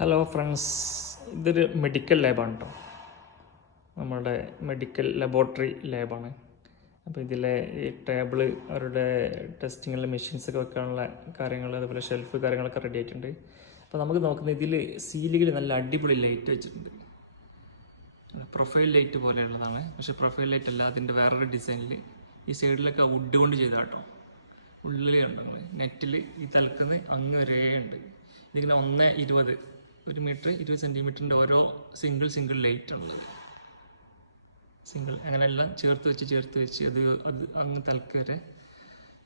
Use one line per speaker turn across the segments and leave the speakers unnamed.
Hello friends ഇതൊരു medical ലാബാണ് കേട്ടോ നമ്മുടെ മെഡിക്കൽ ലബോറട്ടറി ലാബാണ് അപ്പോൾ ഇതിലെ ഈ ടേബിൾ അവരുടെ ടെസ്റ്റിങ്ങിലെ മെഷീൻസൊക്കെ വെക്കാനുള്ള കാര്യങ്ങൾ അതുപോലെ ഷെൽഫ് കാര്യങ്ങളൊക്കെ റെഡി ആയിട്ടുണ്ട്. അപ്പോൾ നമുക്ക് നോക്കുന്ന ഇതിൽ സീലുകൾ നല്ല അടിപൊളി ലൈറ്റ് വെച്ചിട്ടുണ്ട്. പ്രൊഫൈൽ ലൈറ്റ് പോലെയുള്ളതാണ്. പക്ഷേ പ്രൊഫൈൽ ലൈറ്റ് അല്ല അതിന്റെ വേറൊരു ഡിസൈനിൽ ഈ സൈഡിലൊക്കെ വുഡ് കൊണ്ട് ചെയ്ത കേട്ടോ ഉള്ളിൽ ഉണ്ട് നെറ്റിൽ ഈ തലക്കുന്ന അങ്ങ് വരേ ഉണ്ട്. ഇതിങ്ങനെ ഒന്ന് ഇരുപത് ഒരു മീറ്റർ ഇരുപത് സെന്റിമീറ്ററിന്റെ ഓരോ സിംഗിൾ സിംഗിൾ ലൈറ്റ് ആണുള്ളത് സിംഗിൾ അങ്ങനെയെല്ലാം ചേർത്ത് വെച്ച് ചേർത്ത് വെച്ച് അത് അത് അങ്ങ് തലക്ക് വരെ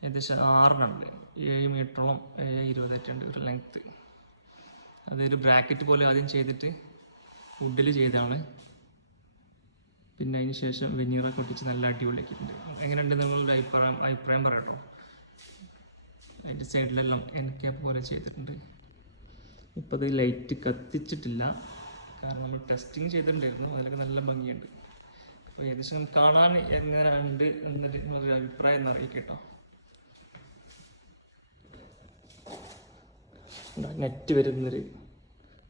ഏകദേശം ആറിനുണ്ട് ഏഴ് മീറ്ററോളം ഏഴ് ഇരുപതായിട്ടുണ്ട് ഒരു ലെങ്ത്ത് അതൊരു ബ്രാക്കറ്റ് പോലെ ആദ്യം ചെയ്തിട്ട് വുഡിൽ ചെയ്തതാണ് പിന്നെ അതിന് ശേഷം വെനീറൊക്കെ ഒട്ടിച്ച് നല്ല അടിപൊളിയാക്കിയിട്ടുണ്ട് എങ്ങനെയുണ്ട് നിങ്ങളുടെ അഭിപ്രായം അഭിപ്രായം പറയട്ടോ അതിന്റെ സൈഡിലെല്ലാം എനക്കെ പോലെ ചെയ്തിട്ടുണ്ട്. ഇപ്പോൾ അത് ലൈറ്റ് കത്തിച്ചിട്ടില്ല. കാരണം നമ്മൾ ടെസ്റ്റിംഗ് ചെയ്തിട്ടുണ്ടായിരുന്നു അതിലൊക്കെ നല്ല ഭംഗിയുണ്ട്. അപ്പോൾ ഏകദേശം കാണാൻ എങ്ങനെയുണ്ട് എന്നൊരു നിങ്ങളൊരു അഭിപ്രായം എന്ന് അറിയിക്കട്ടോ നെറ്റ് വരുന്നൊരു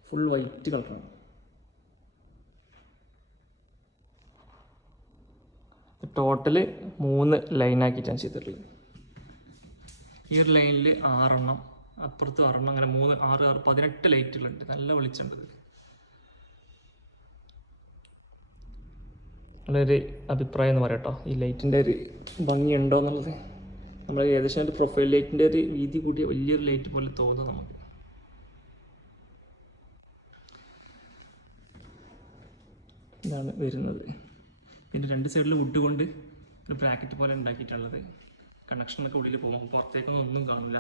ഫുൾ വൈറ്റ് കളറാണ് ടോട്ടൽ മൂന്ന് ലൈനാക്കിയിട്ടാണ് ചെയ്തിട്ടുള്ളത്. ഈ ഒരു ലൈനിൽ ആറെണ്ണം. അപ്പുറത്ത് ആറെണ്ണം അങ്ങനെ മൂന്ന് ആറ് ആറ് പതിനെട്ട് ലൈറ്റുകളുണ്ട്. നല്ല വെളിച്ചമുണ്ട് നല്ലൊരു അഭിപ്രായം എന്ന് പറയട്ടോ ഈ ലൈറ്റിന്റെ ഒരു ഭംഗിയുണ്ടോ എന്നുള്ളത്. നമ്മൾ ഏകദേശം ഒരു പ്രൊഫൈൽ ലൈറ്റിന്റെ ഒരു വീതി കൂടിയ വലിയൊരു ലൈറ്റ് പോലെ തോന്നും നമുക്ക്. ഇതാണ് വരുന്നത്. പിന്നെ രണ്ട് സൈഡിൽ വുഡ് കൊണ്ട് ഒരു ബ്രാക്കറ്റ് പോലെ ഉണ്ടാക്കിയിട്ടുള്ളത്. കണക്ഷനൊക്കെ ഉള്ളിൽ പോകും. പുറത്തേക്കൊന്നും ഒന്നും കാണില്ല